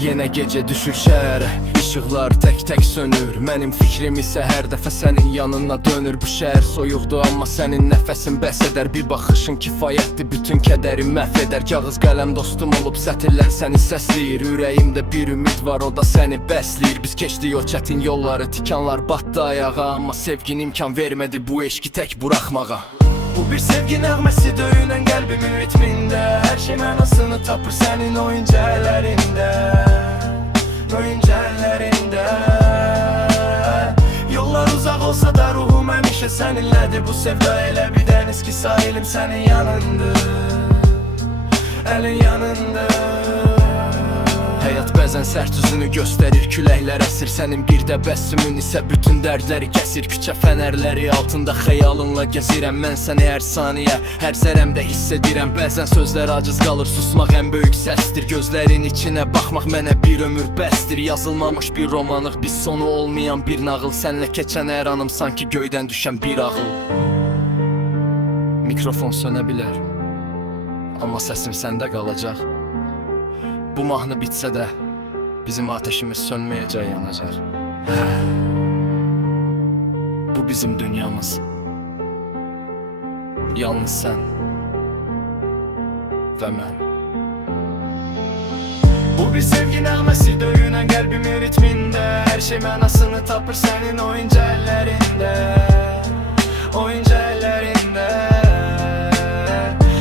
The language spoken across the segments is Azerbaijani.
Yenə gecə düşür şəhərə, işıqlar tək-tək sönür. Mənim fikrim isə hər dəfə sənin yanına dönür. Bu şəhər soyuqdur, amma sənin nəfəsin bəs edər. Bir baxışın kifayətdir, bütün kədəri məhv edər. Kağız qələm dostum olub sətirlər səni səsləyir. Ürəyimdə bir ümid var, o da səni bəsləyir. Biz keçdik o çətin yolları, tikanlar batdı ayağa. Amma sevgin imkan vermədi bu eşki tək buraxmağa. Bu bir sevgi nəğməsi döyünən qəlbimin ritmində. Hər şey mənasını tapır sənin oyuncu əllərində, oyuncu əllərində. Yollar uzaq olsa da ruhum həmişə səninlədir. Bu sevda elə bir dəniz ki sahilim sənin yanındır, əlin yanındır. Həyat bəzən sərt üzünü göstərir, küləklər əsir. Sənin bir də bəssümün isə bütün dərdləri kəsir. Küçə fənərləri altında xəyalınla gəzirəm. Mən səni hər saniyə, hər zərəmdə hiss edirəm. Bəzən sözlər aciz qalır, susmaq ən böyük səsdir. Gözlərin içinə baxmaq mənə bir ömür bəsdir. Yazılmamış bir romanıq, bir sonu olmayan bir nağıl. Sənlə keçən hər anım sanki göydən düşən bir ağıl. Mikrofon sönə bilər, amma səsim səndə qalacaq. Bu mahnı bitsə də bizim ateşimiz sönməyəcək, yanacaq. Bu bizim dünyamız, yalnız sən və mən. Bu bir sevgi nəğməsi döyünən qəlbimin ritmində. Hər şey mənasını tapır sənin oyuncu əllərində, oyuncu əllərində.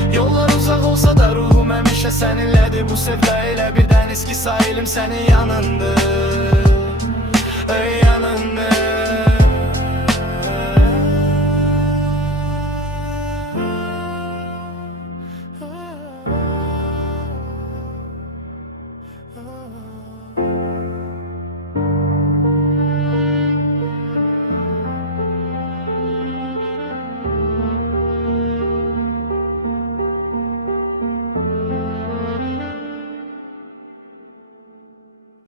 Yollar uzaq olsa da ruhum həmişə səninlədir. Bu sevda elə bir dəniz ki sahilim sənin yanındır, yanındır.